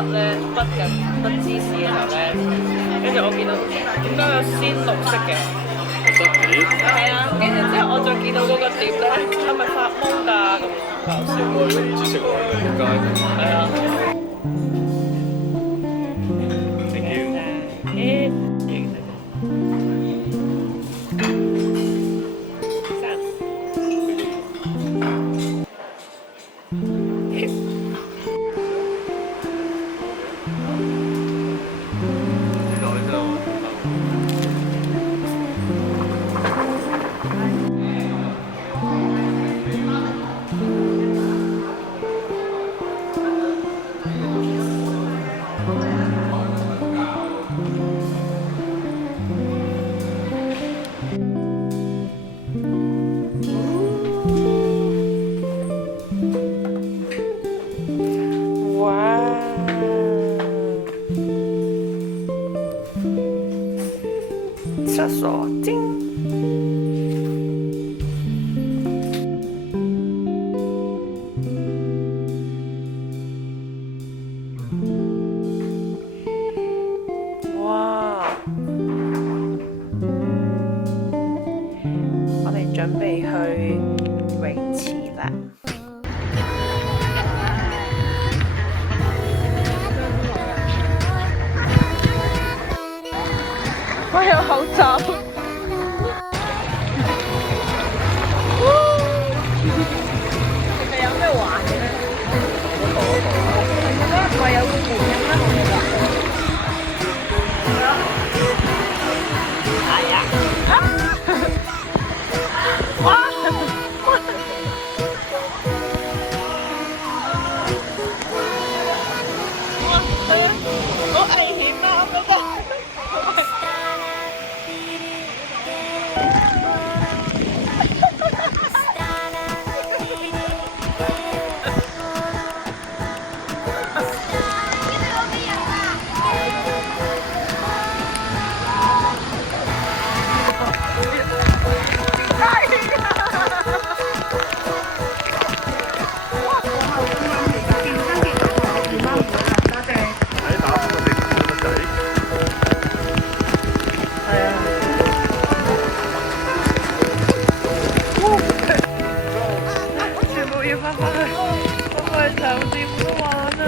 筆咧，筆芝士嘅時候咧，跟住我見到點解有鮮綠色嘅？係啊，跟住之後我再見到嗰個碟咧，係咪發毛㗎？咁搞笑。我都唔知食落嚟點解。係啊。厕所叮。哇！我哋準備去泳池啦。我有口罩。你哋有咩玩嘅咧？唔係有個門嘅咩？係啊！哇！好危險啊！我覺得。酒店都玩啊！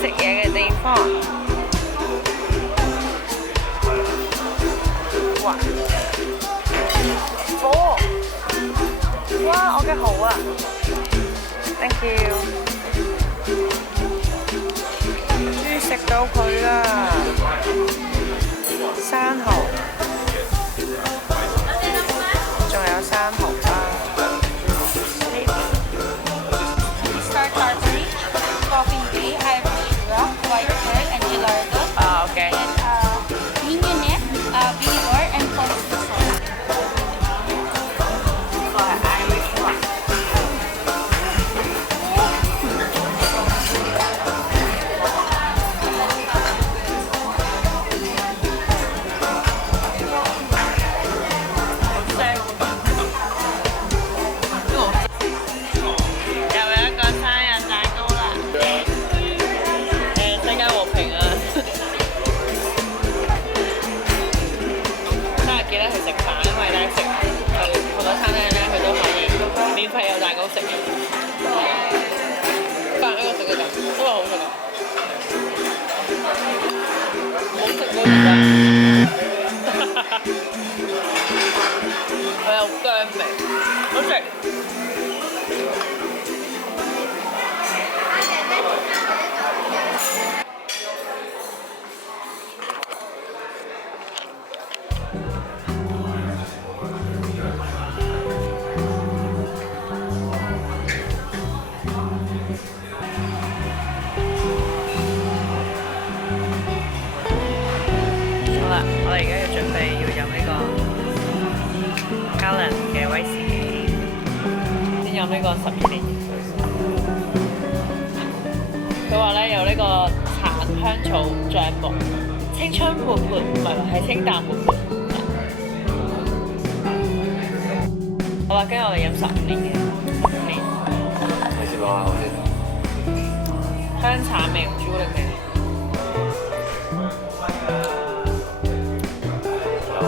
食嘢嘅地方，哇！火，哇！我嘅蠔啊 ，thank you， 終於食到佢啦，生蠔，仲有生蠔啦。Okay. Mignonette, vinegar, and coleslaw sauce. Irish one. 佢有薑味，好食。飲呢個12年。佢話咧有呢個橙香草醬木，青春活潑，唔係話係清淡活潑。好啦，跟住我哋飲15年嘅15年。你先攞下我先。香橙味同朱古力味。好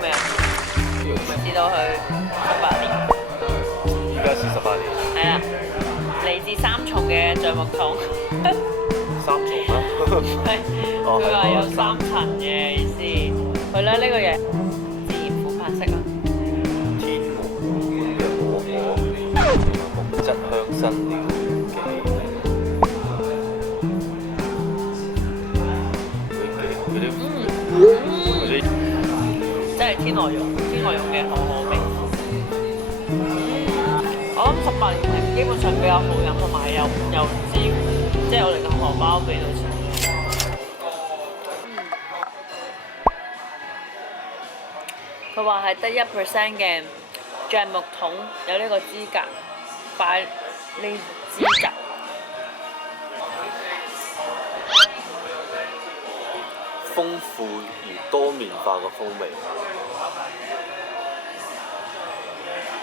味啊！至到去18年。而家是18年。係啦，嚟自三重嘅橡木桶。3重啦。係，佢話有3層嘅意思。佢咧呢個嘢自然琥珀色啊。天門嘅果木質香辛料嘅真係天鵝肉，天鵝肉嘅好好味。我諗18年係基本上比較好飲，同埋又唔知即係我哋嘅荷包俾到錢。佢話係得1% 嘅橡木桶有呢個資格擺呢資格。豐富而多面化嘅風味，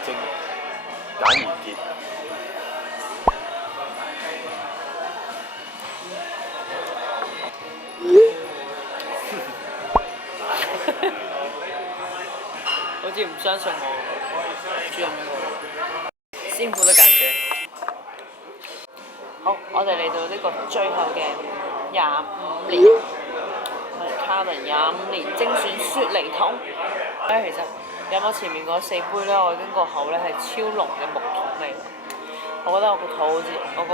精簡而潔。好似唔相信我，主任呢個辛苦的感覺。好，我哋嚟到呢個最後嘅25年，我哋卡倫25年精選雪梨桶。其實飲咗前面嗰4杯咧，我已經個口咧係超濃嘅木桶味。我覺得我個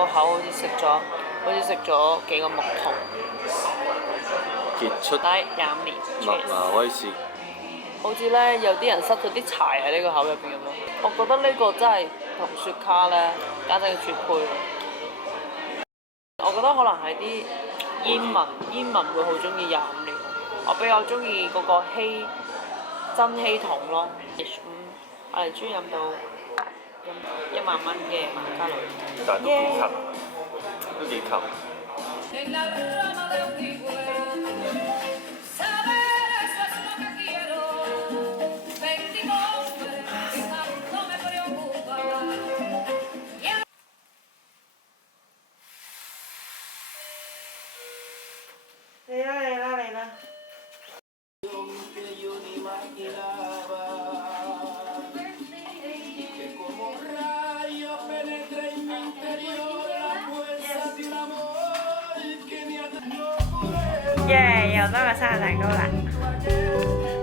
口好似食咗幾個木桶。傑出嚟25年。麥芽威士。好似咧有啲人塞咗啲柴喺呢個口入邊咁咯，我覺得呢個真係同雪卡咧簡直係絕配。我覺得可能係啲煙民會好中意25年，我比較中意嗰個真稀桶咯。我哋終於飲到1萬蚊嘅馬卡龍，但係都幾近。嚟啦！耶！又多個生日蛋糕啦〜